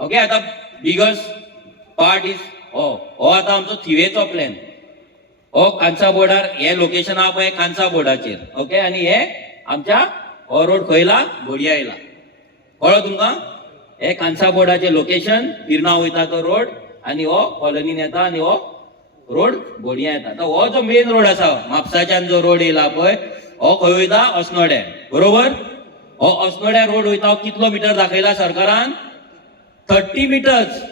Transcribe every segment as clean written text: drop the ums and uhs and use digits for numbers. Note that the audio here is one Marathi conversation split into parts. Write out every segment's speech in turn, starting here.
ओके. आता बिगस्ट पार्ट इज हो आता आमचो थिवेचो प्लॅन. हो कांसा बोर्डार हे लोकेशन हा पळय कांसा बोर्डाचेर. ओके. आणि हे आमच्या हो रोड खयला बोडया येयला कळ्ळो तुमकां. हे कांसा बोर्डाचे लोकेशन पिर्ना वयता तो रोड आणि हो कॉलनीन येता आणि हो रोड बोडया येता. तर हो जो मेन रोड आसा म्हापसाच्यान जो रोड येयला पळय हो खंय वयता अस्नोड्या बरोबर. हो अस्नोड्या रोड वयता. हो कितलो मिटर दाखयला सरकारान 30 मिटर्स.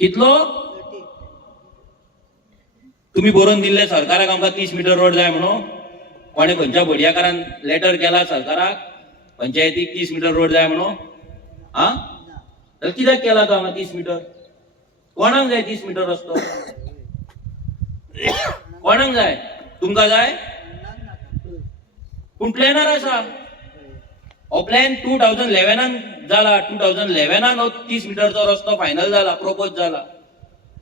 कितलो तुम्ही बरोवन दिल्ले सरकाराक आमकां 30 मिटर रोड जाय म्हणून. कोणे खंयच्या बोडयाकारान लेटर केला सरकाराक पंचायतीक 30 मिटर रोड जाय म्हणून. तर कित्याक केला तो हांगा 30 मिटर. कोणाक जाय 30 मिटर रस्तो. कोणाक जाय. तुमकां जाय पूण प्लॅनार आसा. हो प्लॅन 2011 जाला. 2011 हो 30 मिटरचो रस्तो फायनल जाला प्रोपोज जाला.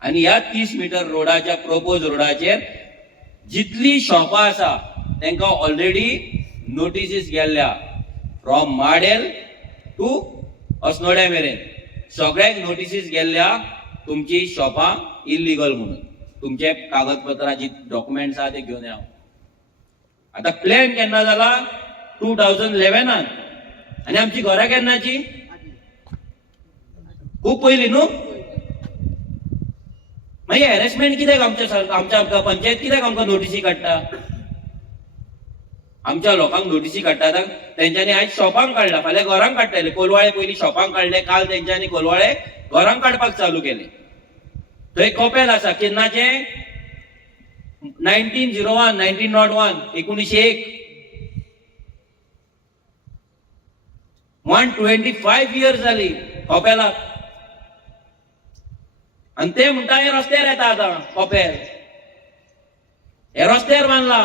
आणि ह्या 30 मिटर रोडाच्या प्रोपोज रोडाचेर जितली शॉपां आसा तांकां ऑलरेडी नोटिसीस गेल्ल्या फ्रॉम माडेल टू अस्नोड्या मेरेन. सगळ्यांक नोटिसीस गेल्ल्या तुमची शॉपां इल्लीगल म्हणून. तुमचे कागदपत्राची डॉक्युमेंट्स आहा ते घेवन या. आता प्लॅन केन्ना जाला 2011 आणि आमची घरां केन्नाची खूप पयली न्हू. मागीर हॅरेसमेंट कित्याक आमच्या पंचायत कित्याक आमकां नोटिसी काडटा. आमच्या लोकांक नोटिसी काडटा. तेंच्यांनी आयज शॉपांक काडला फाल्यां घरांक काडटले. कोलवाळे पयलीं शॉपांक काडले काल तेंच्यांनी कोलवाळे घरांक काडपाक चालू केले. थंय कॉपेल आसा केन्नाचे 1901 1901 125 इयर्स जाली कॉपेलाक. आणि ते म्हणटा हे रस्त्यार येता आता कॉपेल. हे रस्त्यार बांदला.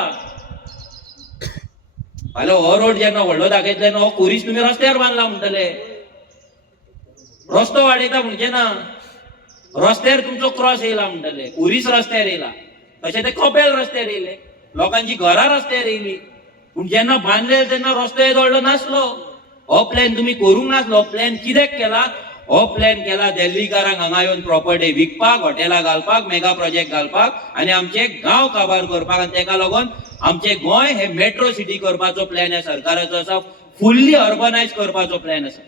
फाल्यां हो रोड जेन्ना व्हडलो दाखयतले न्हू हो कोरीस तुमी रस्त्यार बांदला म्हणटले. रस्तो वाडयता म्हणजे ना रस्त्यार तुमचो क्रॉस येयला म्हणटले. कोरीस रस्त्यार येयला तशें ते कॉपेल रस्त्यार येयले. लोकांची घरां रस्त्यार येयली. पूण जेन्ना बांदले तेन्ना रस्तो येदो व्हडलो नासलो. हो प्लॅन तुम्ही करूंक नासलो. हो प्लॅन कित्याक केला. हो प्लॅन केला दिल्लीकारांक हांगा येवन प्रॉपर्टी विकपाक हॉटेलां घालपाक मेगा प्रोजेक्ट घालपाक आणि आमचे गांव काबार करपाक. आनी तेका लागून आमचे गोंय हे मेट्रो सिटी करपाचो प्लॅन ह्या सरकाराचो आसा. फुल्ली अर्बनायज करपाचो प्लॅन आसा.